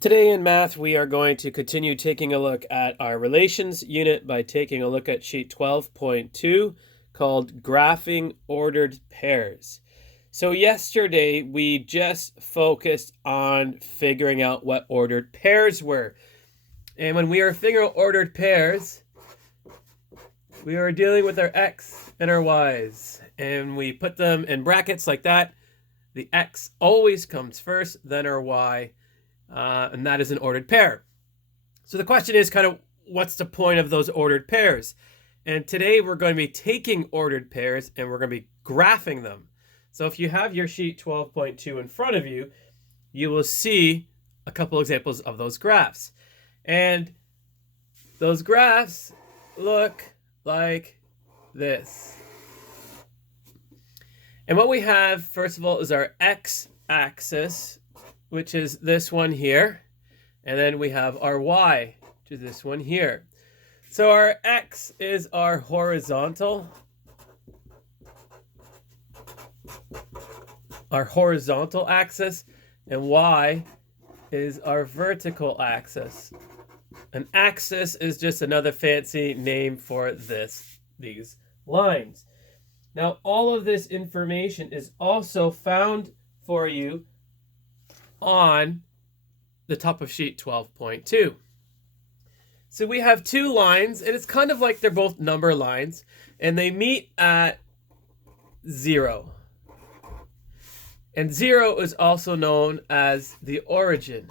Today in math, we are going to continue taking a look at our relations unit by taking a look at sheet 12.2 called Graphing Ordered Pairs. So yesterday, we just focused on figuring out what ordered pairs were. And when we are figuring out ordered pairs, we are dealing with our x and our y's. And we put them in brackets like that. The x always comes first, then our y. And that is an ordered pair. So the question is kind of what's the point of those ordered pairs? And today we're going to be taking ordered pairs and we're going to be graphing them. So if you have your sheet 12.2 in front of you, you will see a couple examples of those graphs. And those graphs look like this. And what we have, first of all, is our x-axis, which is this one here. And then we have our y, which is this one here. So our x is our horizontal axis, and y is our vertical axis. An axis is just another fancy name for these lines. Now, all of this information is also found for you on the top of sheet 12.2. So we have two lines, and it's kind of like they're both number lines, and they meet at 0. And 0 is also known as the origin.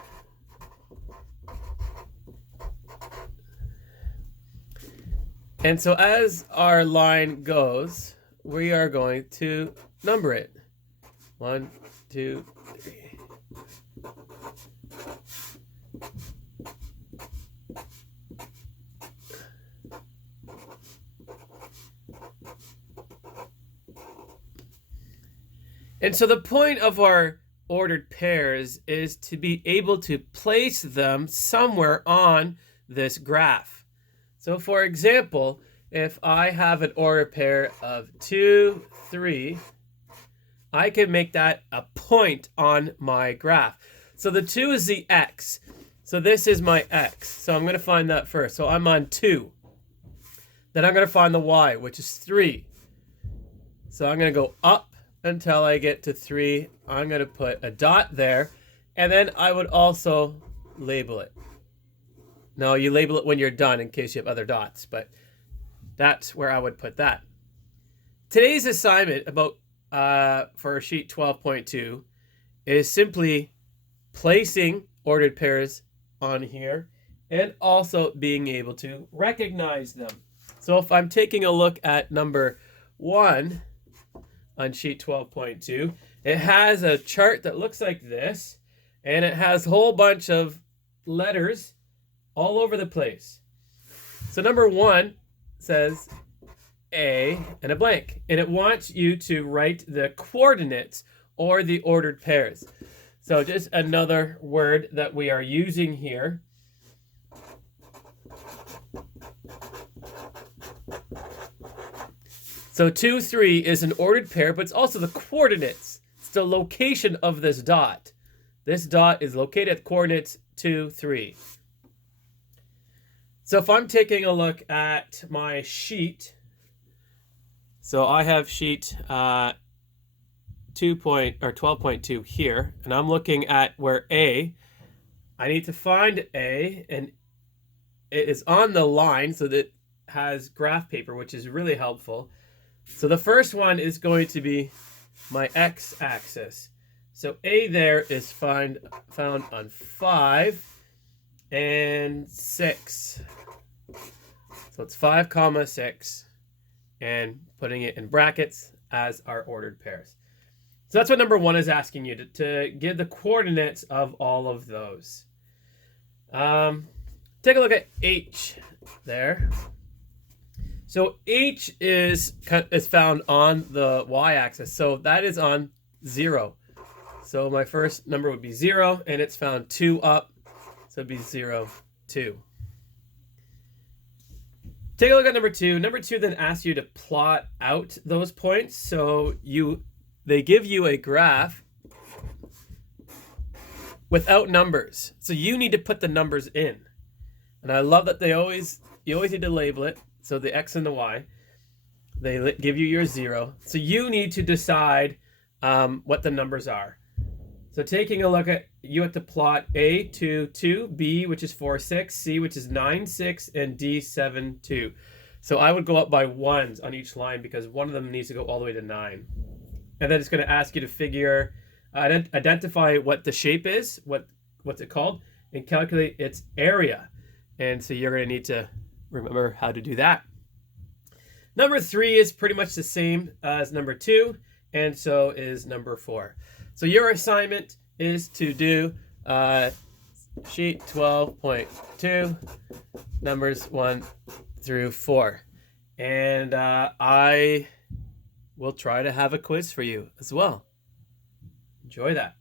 And so as our line goes, we are going to number it. 1, 2, 3. And so the point of our ordered pairs is to be able to place them somewhere on this graph. So for example, if I have an ordered pair of 2, 3, I can make that a point on my graph. So the 2 is the x. So this is my x. So I'm going to find that first. So I'm on 2. Then I'm going to find the y, which is 3. So I'm going to go up until I get to 3. I'm going to put a dot there. And then I would also label it. Now, you label it when you're done in case you have other dots, but that's where I would put that. Today's assignment for sheet 12.2 is simply placing ordered pairs on here and also being able to recognize them. So if I'm taking a look at number 1 on sheet 12.2, it has a chart that looks like this, and it has a whole bunch of letters all over the place. So number 1 says A and a blank, and it wants you to write the coordinates or the ordered pairs. So just another word that we are using here. So 2, 3 is an ordered pair, but it's also the coordinates. It's the location of this dot. This dot is located at coordinates 2, 3. So if I'm taking a look at my sheet, so I have sheet 12.2 here, and I'm looking at where I need to find A, and it is on the line, so that it has graph paper, which is really helpful. So the first one is going to be my x-axis. So A there is found on 5 and 6. So it's 5, 6, and putting it in brackets as our ordered pairs. So that's what number 1 is asking you to give the coordinates of all of those. Take a look at H there. So H is found on the y-axis, so that is on 0. So my first number would be 0, and it's found 2 up, so it'd be 0, 2. Take a look at number 2. Number 2 then asks you to plot out those points. So they give you a graph without numbers. So you need to put the numbers in. And I love that you always need to label it. So the X and the Y, they give you your 0. So you need to decide what the numbers are. So taking a look at, you have to plot A 2 2, B which is 4 6, C which is 9 6, and D 7 2. So I would go up by ones on each line because one of them needs to go all the way to 9. And then it's going to ask you to figure, identify what the shape is, what's it called, and calculate its area. And so you're going to need to remember how to do that. Number 3 is pretty much the same as number 2, and so is number 4. So your assignment is to do sheet 12.2, numbers 1 through 4. And I will try to have a quiz for you as well. Enjoy that.